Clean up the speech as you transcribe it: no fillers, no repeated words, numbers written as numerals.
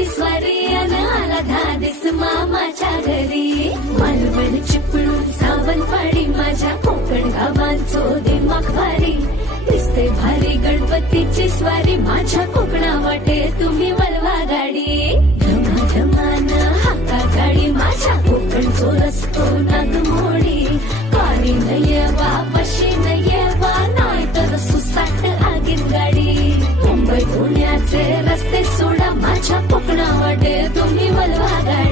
गणपतीची स्वारी अन आला धादिस मामाच्या घरी. मालवण चिपळूण सावंतवाडी माझ्या कोकण गावांचो दिमाग भारी. दिसते भारी गणपतीची स्वारी माझ्या कोकणा वाटे तुम्ही वलवा गाडी. धमाधमान हाका गाडी माझ्या कोकणचो रस्तो नागमोडी. पारी नयवा पशी नयवा नाही तर सुसाट आगीन गाडी. मुंबई पुण्याचे रस्ते सोडा माझ्या कोकणा वाटे तुम्ही वलवा गाडी.